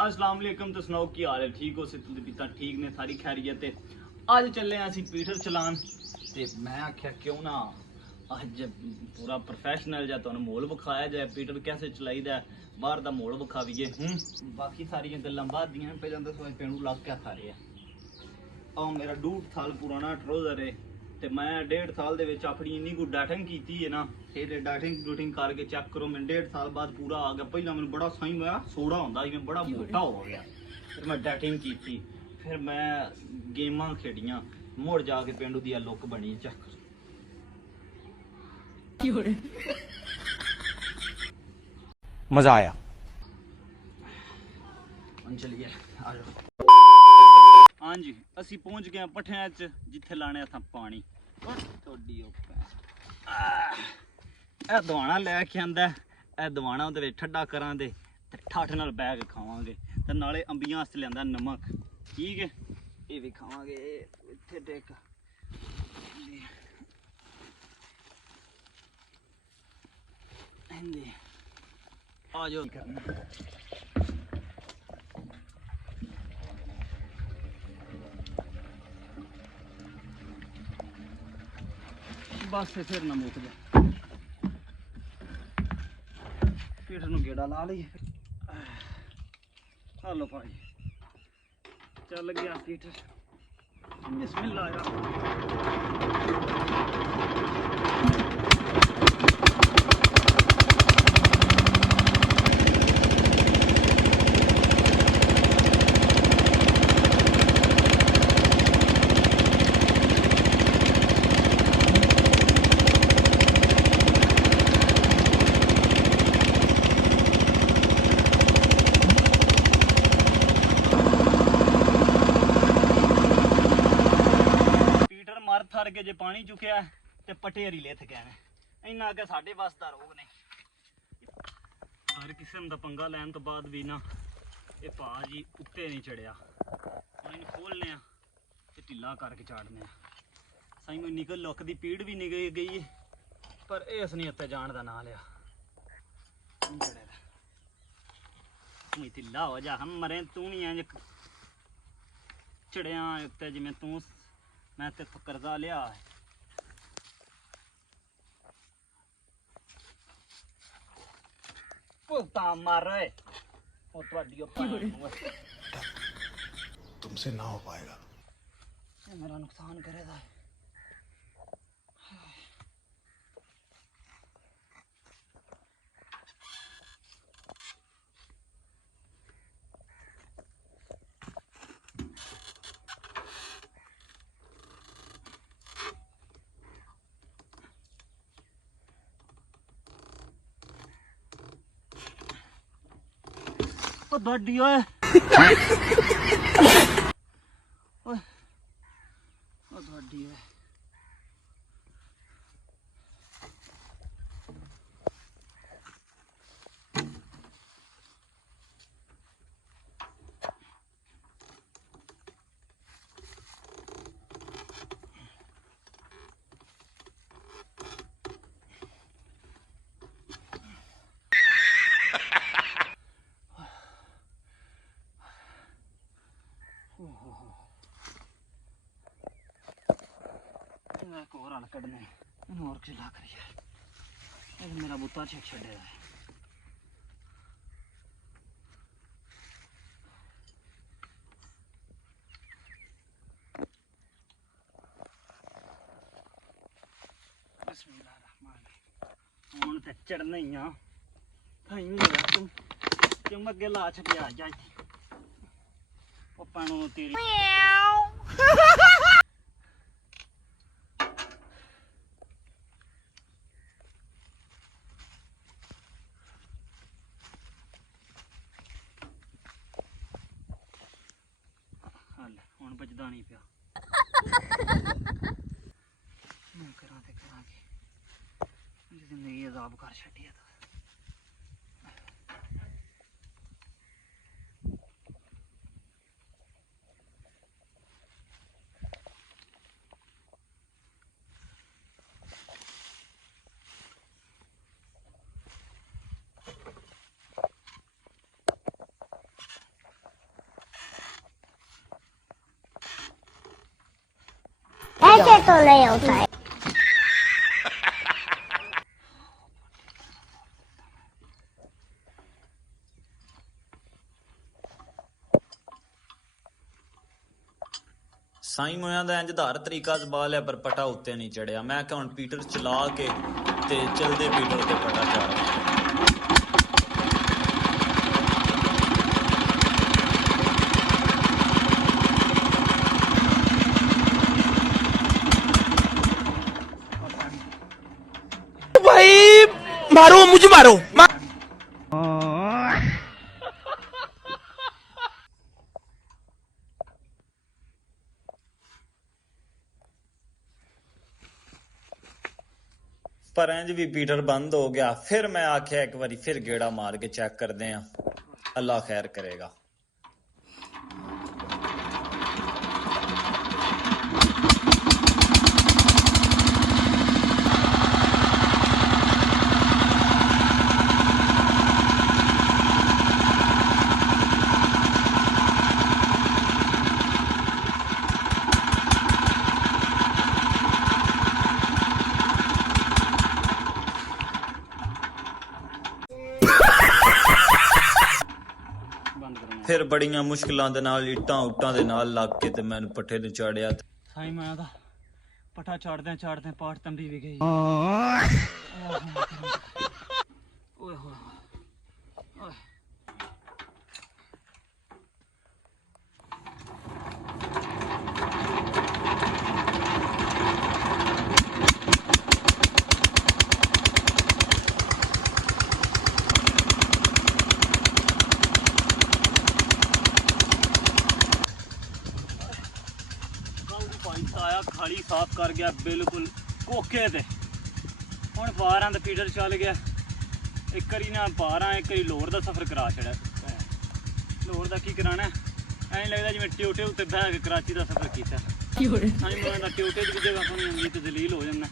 अस्सलाम वालेकुम। तो सुनाओ की हाल है? ठीक हो? सित पिता ठीक ने? सारी खैरियत है। अज चले असी पीटर चलान ते मैं आख्या क्यों ना अज पूरा प्रोफैशनल जा तुहानू मोल विखाया जाए, पीटर कैसे चलाईदा बाहर दा मोल विखावीए। बाकी सारियां गल्लां बाद दियां पहलां दसो पेंडू लग क्या सारे है। आ मेरा 2 साल पुराना ट्रोजर है ते मैं 1.5 साल दे विच अपनी इन्नी को डाइटिंग कीती है ना, फिर डाइटिंग डूटिंग करके चेक करो मैं 1.5 साल बाद पूरा आ गया। पहला मैं बड़ा सही मैं सोड़ा होंदा ही, मैं बड़ा मोटा हो गया। फिर मैं डाइटिंग की, फिर मैं गेमां खेडियां, मुड़ जाके पेंडू दी लुक बनी। चेक मजा आया। चलिए आ जाओ। हाँ जी, असी पहुंच गए पट्ठियां च जिथे लाने था पानी। थोड़ी दवाना लैके आंदा, दवाना उहदे ठंडा करां दे ते ठठ नाल बैह के खावांगे ते नाले अंबियां वास्ते लिआंदा नमक। ठीक है, ये भी खावांगे। इत्थे टेक आ जाओ। बस फिर ना मुक जा, पीठ नूं गेड़ा ला लईए। हेलो भाई, चल गया पीठ। बिस्मिल्लाह। मर थर के जे पानी चुकिया ते पटेरी लिथ गए ने, इन्ना अगे साढ़े बस का रोग ने। हर किस्म का पंगा लैन तो बाद भी ना ये भा जी उत्ते नहीं चढ़िया। हम इन खोलने ते ढिला करके चाड़ने। सही में निकल लुक की पीड़ भी निकल गई है, पर इस नहीं उत्ते जान का ना लिया। ढिला हो जा, हम मरे तू नहीं इंज चढ़िया उत्ते जिमें तू मैं ते कर्जा लिया है। मार रहे तुमसे ना हो पाएगा। मेरा नुकसान करेगा। बड़ी ओए बड़ी ओए एक और हल कढ़ने और खिला करिए। मेरा बूता छेक छे है। हूं तो चढ़ना ही आ तुम अगे ला छपिया जाए पप्पा तेरी हूं बजदा नहीं पिया। मैं करा ते करा के जिंदगी अजाब कर छड़ी है। ऐसे तो नहीं होता है। ਸਾਈ ਮੋਇਆਂ ਦਾ ਇੰਜ ਧਾਰ ਤਰੀਕਾ ਜ਼ਬਾ ਲਿਆ ਪਰ ਪਟਾ ਉੱਤੇ ਨਹੀਂ ਚੜਿਆ। ਮੈਂ ਕਿਹਾ ਹੁਣ ਪੀਟਰ ਚਲਾ ਕੇ ਤੇ ਚਲਦੇ ਪੀਟਰ ਤੇ ਪਟਾ ਚੜ। भाई मारो मुझे मारो ਪਰ ਇੰਜ ਵੀ ਪੀਟਰ ਬੰਦ ਹੋ ਗਿਆ। ਫਿਰ ਮੈਂ ਆਖਿਆ ਇੱਕ ਵਾਰੀ ਫਿਰ ਗੇੜਾ ਮਾਰ ਕੇ ਚੈੱਕ ਕਰਦੇ ਆ, ਅੱਲਾ ਖੈਰ ਕਰੇਗਾ। ਫਿਰ ਬੜੀਆਂ ਮੁਸ਼ਕਿਲਾਂ ਦੇ ਨਾਲ ਇੱਟਾਂ ਦੇ ਨਾਲ ਲੱਗ ਕੇ ਤੇ ਮੈਨੂੰ ਪੱਠੇ ਨੂੰ ਚਾੜਿਆ। ਸਾਈ ਮੈਂ ਦਾ ਪੱਠਾ ਚਾੜਦੇ ਪਾਠ ਤੰਬੀ ਵੀ ਗਈ। ਓਏ ਹੋਏ ਆਇਆ ਖਾਲੀ ਸਾਫ਼ ਕਰ ਗਿਆ ਬਿਲਕੁਲ ਕੋਕੇ ਤੇ। ਹੁਣ ਬਾਹਰਾਂ ਦਾ ਪੀਟਰ ਚੱਲ ਗਿਆ। ਇੱਕ ਵਾਰੀ ਨਾ ਬਾਹਰਾਂ ਇੱਕ ਵਾਰੀ ਲੋਰ ਦਾ ਸਫ਼ਰ ਕਰਾ ਛੜਿਆ। ਲੋਰ ਦਾ ਕੀ ਕਰਾਣਾ ਐਂ ਲੱਗਦਾ ਜਿਵੇਂ ਟਿਊਟੇ ਉੱਤੇ ਬਹਿ ਕੇ ਕਰਾਚੀ ਦਾ ਸਫ਼ਰ ਕੀਤਾ। ਹਾਂਜੀ ਮੈਂ ਦਾ ਟਿਊਟੇ ਦੀ ਜਗ੍ਹਾ ਪਾਣੀ ਹੁੰਦੀ ਤੇ ਦਲੀਲ ਹੋ ਜਾਂਦਾ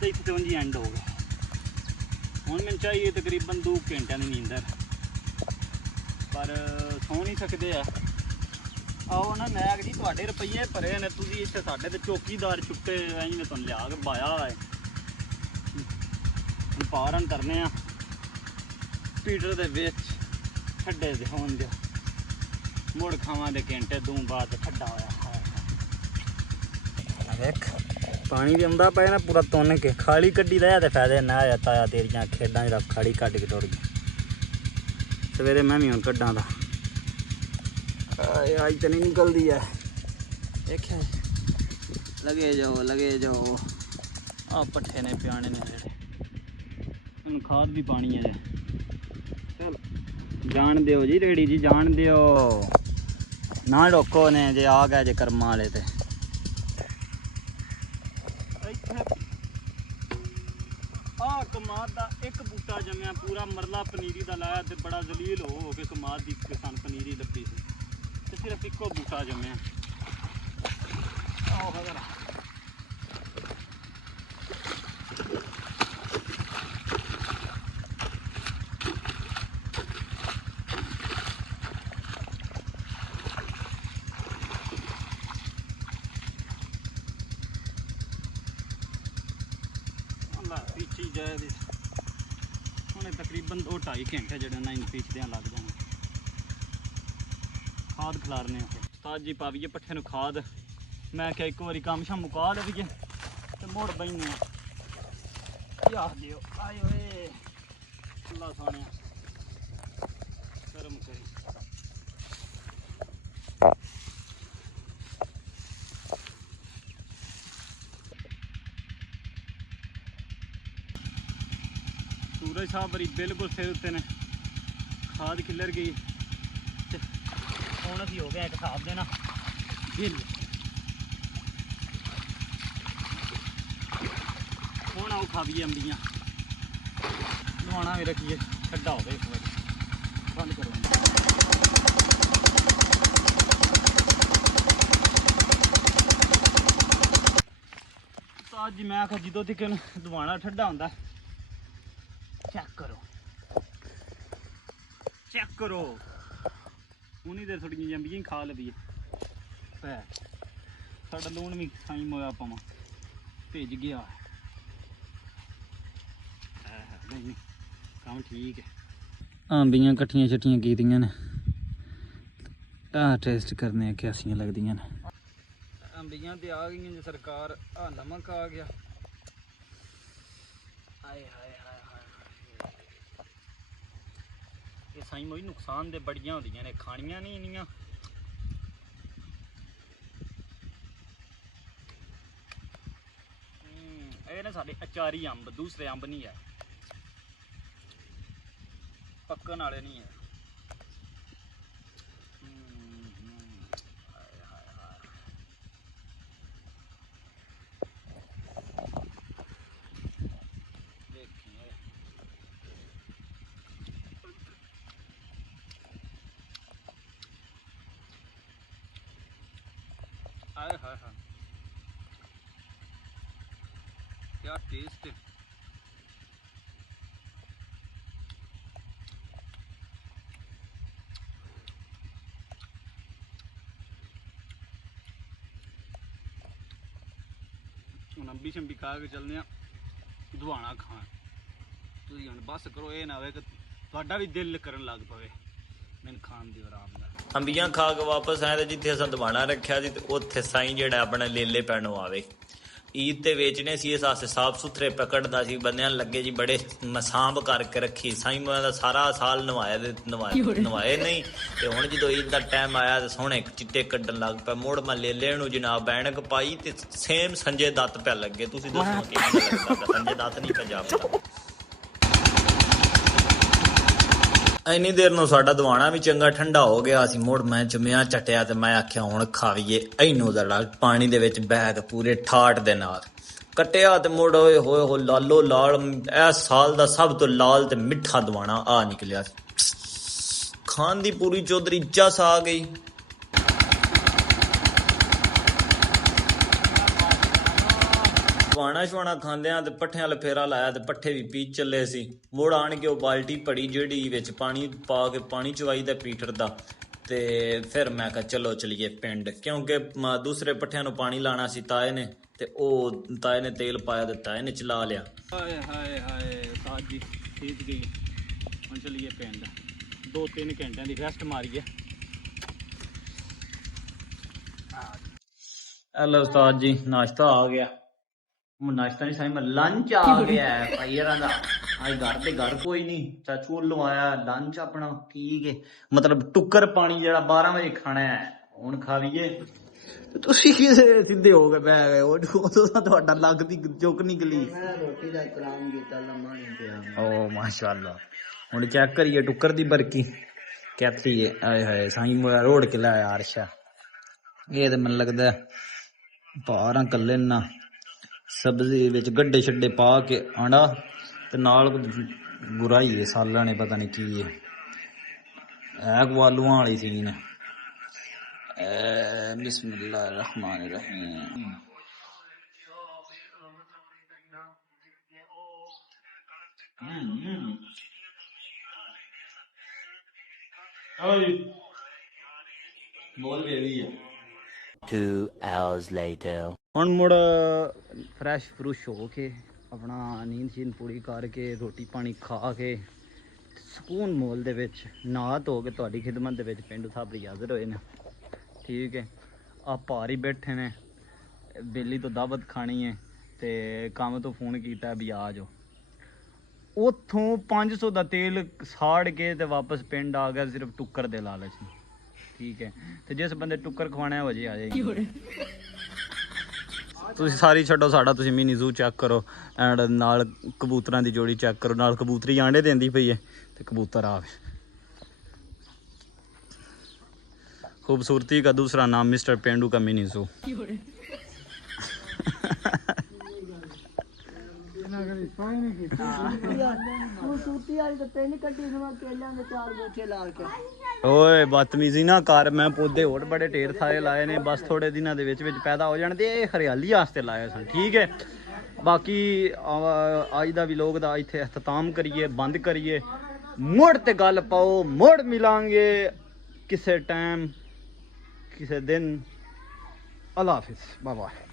ਤੇ ਇੱਥੇ ਤੇ ਉਂਝ ਐਂਡ ਹੋ ਗਿਆ। ਹੁਣ ਮੈਨੂੰ ਚਾਹੀਏ ਤਕਰੀਬਨ 2 ਘੰਟਿਆਂ ਦੀ ਨੀਂਦਰ, ਪਰ ਸੌ ਨਹੀਂ ਸਕਦੇ ਆ। ਆਓ ਨਾ ਮੈਂ ਜੀ ਤੁਹਾਡੇ ਰੁਪਈਏ ਭਰੇ ਨੇ, ਤੁਸੀਂ ਇੱਥੇ ਸਾਡੇ ਤੇ ਚੌਕੀਦਾਰ ਚੁੱਕੇ ਐਂ ਨੇ ਤੁਹਾਨੂੰ ਲਿਆ ਕੇ ਬਾਇਆ ਹੈ। ਪਾਰਨ ਕਰਨੇ ਆ ਪੀਟਰ ਦੇ ਵਿੱਚ ਠੱਡੇ ਦੇ ਹੋਣ ਦਿਓ, ਮੁੜ ਖਾਵਾਂ ਦੇ ਘੰਟੇ 2 ਬਾਅਦ ਠੱਡਾ ਹੋਇਆ ਹੈ। ਵੇਖ ਪਾਣੀ ਵੀ ਆਉਂਦਾ ਪਿਆ ਨਾ ਪੂਰਾ ਤੁੰਨ ਕੇ। ਖਾਲੀ ਕੱਢੀ ਦਾ ਤੇ ਫਾਇਦੇ ਨਾ ਆਇਆ ਤਾਇਆ ਤੇਰੀਆਂ ਖੇਡਾਂ ਜਿਹੜਾ ਖਾਲੀ ਕੱਢ ਕੇ ਟੁਰ ਗਈ। ਸਵੇਰੇ ਮੈਂ ਵੀ ਹੁਣ ਕੱਢਾਂ ਦਾ आज तो नहीं निकलती है। देखिए लगे जाओ आ पट्ठे ने प्याने ने जेडे खाद भी पानी है। चल जान दियो जी रेड़ी जी, जान दियो ना रोको ने जे आ गए जे कर्मा वाले ते। कमाद का एक बूटा जमया पूरा मरला पनीरी का लाया ते बड़ा जलील हो के कमाद की किसान पनीरी लभी सी। सिर्फ इको बूटा जमया। पीछी जाए हमें तकरीबन 2-2.5 घंटे जो इन पीछद लग जाने। खाद खिलारने उस्ताद जी पावीए पट्ठे नूं खाद। मैं क्या एक बारी काम शाम मुका देवीए तो मुड़ बहने दियो। आए होए अल्लाह सोने करम करी। सूरज साहब बड़ी बिल्कुल सिर उत्ते ने खाद खिलर गई। ਹੁਣ ਅਸੀਂ ਹੋ ਗਿਆ ਇੱਕ ਹਿਸਾਬ ਦੇ ਨਾ ਹਿੱਲ। ਹੁਣ ਆਓ ਖਾਵੀਏ ਅੰਬੀਆਂ, ਲਵਾਣਾ ਵੀ ਰੱਖੀਏ ਠੱਡਾ ਹੋਵੇ ਇੱਕ ਵਾਰੀ। ਬੰਦ ਕਰੋ ਤਾਂ ਅੱਜ ਮੈਂ ਆਖਿਆ ਜਦੋਂ ਤੱਕ ਦਵਾਣਾ ਠੱਡਾ ਹੁੰਦਾ ਚੈੱਕ ਕਰੋ। उन्हीं देर थोड़ी जंबियां खा लवीए। ਸਾਡਾ ਲੂਣ ਵੀ ਸਾਈਂ ਮੋਇਆ ਪਾਵਾਂ ਭੇਜ ਗਿਆ। ਨਹੀਂ ਕੰਮ ਠੀਕ ਹੈ। ਅੰਬੀਆਂ ਇਕੱਠੀਆਂ ਛੱਟੀਆਂ ਕੀਤੀਆਂ ਨੇ, ਆਹ ਟੇਸਟ ਕਰਨੇ ਆ ਕਿਆਸੀਆਂ ਲੱਗਦੀਆਂ ਨੇ। ਅੰਬੀਆਂ ਤੇ ਆ ਗਈਆਂ ਜੀ ਸਰਕਾਰ, ਆ ਨਮਕ ਆ ਗਿਆ। ਹਾਏ ਹਾਏ ਹਾਏ ਹਾਏ, ਇਹ ਸਾਈਂ ਮੋਈ ਨੁਕਸਾਨ ਦੇ ਬੜੀਆਂ ਹੁੰਦੀਆਂ ਨੇ, ਖਾਣੀਆਂ ਨਹੀਂ ਇੰਨੀਆਂ। ਇਹ ਨੇ ਸਾਡੇ ਅਚਾਰੀ ਅੰਬ, ਦੂਸਰੇ ਅੰਬ ਨਹੀਂ ਹੈ, ਪੱਕਣ ਵਾਲੇ ਨਹੀਂ ਹੈ। हाय हाय हाय, क्या टेस्ट है। ਹੁਣ ਅੰਬੀ ਸ਼ੰਬੀ ਖਾ ਕੇ ਚੱਲਦੇ ਆ ਦੁਆਣਾ ਖਾਣ। ਤੁਸੀਂ ਹੁਣ ਬਸ ਕਰੋ, ਇਹ ਨਾ ਹੋਵੇ ਕਿ ਤੁਹਾਡਾ ਵੀ ਦਿਲ ਕਰਨ ਲੱਗ ਪਵੇ ਮੈਨੂੰ ਖਾਣ ਦੀ ਆਰਾਮ ਨਾਲ। ਅੰਬੀਆਂ ਖਾ ਕੇ ਵਾਪਸ ਆਏ ਤੇ ਜਿੱਥੇ ਅਸਾਂ ਦਵਾਣਾ ਰੱਖਿਆ ਸੀ ਤੇ ਉੱਥੇ ਸਾਈਂ ਜਿਹੜਾ ਆਪਣਾ ਲੇਲੇ ਪੈਣੋਂ ਆਵੇ। ਈਦ ਤੇ ਵੇਚਣੇ ਸੀ, ਇਸ ਆਸੇ ਸਾਫ ਸੁਥਰੇ ਪਕੜਦਾ ਸੀ, ਬੰਦਿਆਂ ਲੱਗੇ ਜੀ ਬੜੇ ਮਸਾਂਭ ਕਰਕੇ ਰੱਖੀ। ਸਾਈਂ ਦਾ ਸਾਰਾ ਸਾਲ ਨਵਾਇਆ ਤੇ ਨਵਾਏ ਨਹੀਂ, ਤੇ ਹੁਣ ਜਦੋਂ ਈਦ ਦਾ ਟਾਈਮ ਆਇਆ ਤੇ ਸੋਹਣੇ ਚਿੱਟੇ ਕੱਢਣ ਲੱਗ ਪਿਆ। ਮੁੜ ਮੈਂ ਲੇਲੇ ਨੂੰ ਜਨਾਬ ਐਨਕ ਪਾਈ ਤੇ ਸੇਮ ਸੰਜੇ ਦੱਤ ਪਿਆ ਲੱਗੇ। ਤੁਸੀਂ ਦੱਸੋ ਕਿਵੇਂ ਲੱਗਦਾ? ਸੰਜੇ ਦੱਤ ਨਹੀਂ ਪਿਆ ਜਾਪਦਾ। ਇੰਨੀ ਦੇਰ ਨੂੰ ਸਾਡਾ ਦਵਾਣਾ ਵੀ ਚੰਗਾ ਠੰਡਾ ਹੋ ਗਿਆ ਸੀ। ਮੁੜ ਮੈਂ ਚੁੰਮਿਆ ਚਟਿਆ ਤੇ ਮੈਂ ਆਖਿਆ ਹੁਣ ਖਾਵੀਏ। ਇਹਨੂੰ ਜ਼ਰਾ ਪਾਣੀ ਦੇ ਵਿੱਚ ਬਹਿ ਕੇ ਪੂਰੇ ਠਾਠ ਦੇ ਨਾਲ ਕੱਟਿਆ ਤੇ ਮੁੜ ਹੋਏ ਹੋ ਲਾਲੋ ਲਾਲ। ਇਸ ਸਾਲ ਦਾ ਸਭ ਤੋਂ ਲਾਲ ਤੇ ਮਿੱਠਾ ਦਵਾਣਾ ਆ ਨਿਕਲਿਆ। ਖਾਣ ਦੀ ਪੂਰੀ ਚੌਧਰੀ ਚਸ ਆ ਗਈ। ਦਵਾਣਾ ਸ਼ਵਾਣਾ ਖਾਂਦਿਆਂ ਤੇ ਪੱਠਿਆਂ ਵਾਲਾ ਫੇਰਾ ਲਾਇਆ ਤੇ ਪੱਠੇ ਵੀ ਪੀ ਚੱਲੇ ਸੀ। ਮੁੜ ਆਣ ਕੇ ਉਹ ਬਾਲਟੀ ਭੜੀ ਜਿਹੜੀ ਵਿੱਚ ਪਾਣੀ ਪਾ ਕੇ ਪਾਣੀ ਚਵਾਈ ਦਾ ਪੀਟਰ ਦਾ। ਤੇ ਫਿਰ ਮੈਂ ਕਿਹਾ ਚਲੋ ਚਲੀਏ ਪਿੰਡ, ਕਿਉਂਕਿ ਦੂਸਰੇ ਪੱਠਿਆਂ ਨੂੰ ਪਾਣੀ ਲਾਣਾ ਸੀ ਤਾਏ ਨੇ, ਤੇ ਉਹ ਤਾਏ ਨੇ ਤੇਲ ਪਾਇਆ ਤੇ ਤਾਏ ਨੇ ਚਲਾ ਲਿਆ। ਹਾਏ ਹਾਏ ਹਾਏ, ਸਾਜ ਜੀ ਠੀਕ ਗਈ। ਹੁਣ ਚਲੀਏ ਪਿੰਡ, 2-3 ਘੰਟਿਆਂ ਦੀ ਰੈਸਟ ਮਾਰੀਏ। ਹੈਲੋ ਉਸਤਾਦ ਜੀ, ਨਾਸ਼ਤਾ ਆ ਗਿਆ। ਨਾਸ਼ਤਾ ਨਹੀਂ ਸਾਈਂ, ਲੰਚ ਆ ਗਿਆ ਭਾਈ ਯਾਰਾਂ ਦਾ। ਅੱਜ ਘਰ ਤੇ ਘਰ ਕੋਈ ਨਹੀਂ, ਚਾਚੂ ਵੱਲੋਂ ਆਇਆ ਲੰਚ ਆਪਣਾ। ਠੀਕ ਹੈ, ਮਤਲਬ ਟੁੱਕਰ ਪਾਣੀ ਜਿਹੜਾ 12 ਵਜੇ ਖਾਣਾ ਹੈ, ਹੁਣ ਖਾਵੀਏ। ਤੁਸੀਂ ਕਿਸੇ ਸਿੱਧੇ ਹੋ ਕੇ ਬਹਿ ਗਏ, ਉਦੋਂ ਤਾਂ ਤੁਹਾਡਾ ਲੱਗ ਦੀ ਚੁੱਕ ਨਿਕਲੀ। ਰੋਟੀ ਦਾ ਇੰਤਜ਼ਾਮ ਕੀਤਾ, ਲੰਮਾ ਨਹੀਂ ਪਿਆ। ਓ ਮਾਸ਼ਾਅੱਲਾ। ਹੁਣ ਚੈੱਕ ਕਰੀਏ ਟੁੱਕਰ ਦੀ ਬਰਕੀ ਕੈਪਤੀ ਹੈ। ਆਏ ਹਾਏ, ਸਾਈਂ ਮੋਇਆ ਰੋੜ ਕੇ ਲਾਇਆ ਅਰਸ਼ਾ। ਇਹ ਤੇ ਮੈਨੂੰ ਲੱਗਦਾ ਬਾਹਰਾਂ ਕੱਲੇ ਨਾ ਸਬਜ਼ੀ ਵਿੱਚ ਗੱਡੇ ਛੱਡੇ ਪਾ ਕੇ ਆਂਡਾ ਤੇ ਨਾਲ ਗੁਰਾਈ ਹੈ, ਸਾਲਾਂ ਨੇ ਪਤਾ ਨਹੀਂ ਕੀ ਹੈ ਆਲੂਆਂ ਵਾਲੀ ਸੀਨ ਹੈ। ਬਿਸਮਿल्लाह रहमान रहीम। बोल भी है। 2 hours later। ਹੁਣ ਮੁੜ ਫਰੈਸ਼ ਫਰੂਸ਼ ਹੋ ਕੇ ਆਪਣਾ ਨੀਂਦ ਸ਼ੀਨ ਪੂਰੀ ਕਰਕੇ ਰੋਟੀ ਪਾਣੀ ਖਾ ਕੇ ਸਕੂਨ ਮੋਲ ਦੇ ਵਿੱਚ ਨਹਾ ਧੋ ਕੇ ਤੁਹਾਡੀ ਖਿਦਮਤ ਦੇ ਵਿੱਚ ਪਿੰਡ ਸਾਹਿਬ ਲਈ ਹਾਜ਼ਰ ਹੋਏ ਨੇ। ਠੀਕ ਹੈ, ਆ ਭਾਰ ਹੀ ਬੈਠੇ ਨੇ, ਬੇਲੀ ਤੋਂ ਦਾਵਤ ਖਾਣੀ ਹੈ ਤੇ ਕੰਮ ਤੋਂ ਫੋਨ ਕੀਤਾ ਵੀ ਆ ਜਾਓ। ਉੱਥੋਂ 500 ਦਾ ਤੇਲ ਸਾੜ ਕੇ ਤੇ ਵਾਪਸ ਪਿੰਡ ਆ ਗਿਆ ਸਿਰਫ ਟੁੱਕਰ ਦੇ ਲਾਲਚ ਨੂੰ। ਠੀਕ ਹੈ, ਤੇ ਜਿਸ ਬੰਦੇ ਟੁੱਕਰ ਖਵਾਣਾ ਵਜੇ ਆ ਜਾਏ। ਤੁਸੀਂ ਸਾਰੀ ਛੱਡੋ ਸਾਡਾ, ਤੁਸੀਂ ਮਿਨੀ ਜ਼ੂ ਚੈੱਕ ਕਰੋ ਐਂਡ ਨਾਲ ਕਬੂਤਰਾਂ ਦੀ ਜੋੜੀ ਚੈੱਕ ਕਰੋ। ਨਾਲ ਕਬੂਤਰੀ ਆਂਡੇ ਦਿੰਦੀ ਪਈ ਹੈ ਤੇ ਕਬੂਤਰ ਆਵੇ। खूबसूरती का दूसरा नाम मिस्टर पेंडू का मिनी जू। ਓਏ ਬਦਤਮੀਜ਼ੀ ਨਾ ਕਰ, ਮੈਂ ਪੌਦੇ ਹੋਰ ਬੜੇ ਢੇਰ ਸਾਰੇ ਲਾਏ ਨੇ, ਬਸ ਥੋੜੇ ਦਿਨਾਂ ਦੇ ਵਿੱਚ ਪੈਦਾ ਹੋ ਜਾਣ ਤੇ ਇਹ ਹਰਿਆਲੀ ਵਾਸਤੇ ਲਾਏ ਸਨ। ਠੀਕ ਹੈ, ਬਾਕੀ ਅੱਜ ਦਾ ਵਲੌਗ ਦਾ ਇੱਥੇ ਇਖਤਤਾਮ ਕਰੀਏ, ਬੰਦ ਕਰੀਏ। ਮੁੜ ਤੇ ਗੱਲ ਪਾਓ, ਮੁੜ ਮਿਲਾਂਗੇ ਕਿਸੇ ਟਾਈਮ ਕਿਸੇ ਦਿਨ। ਅੱਲਾ ਹਾਫਿਜ਼, ਬਾਏ ਬਾਏ।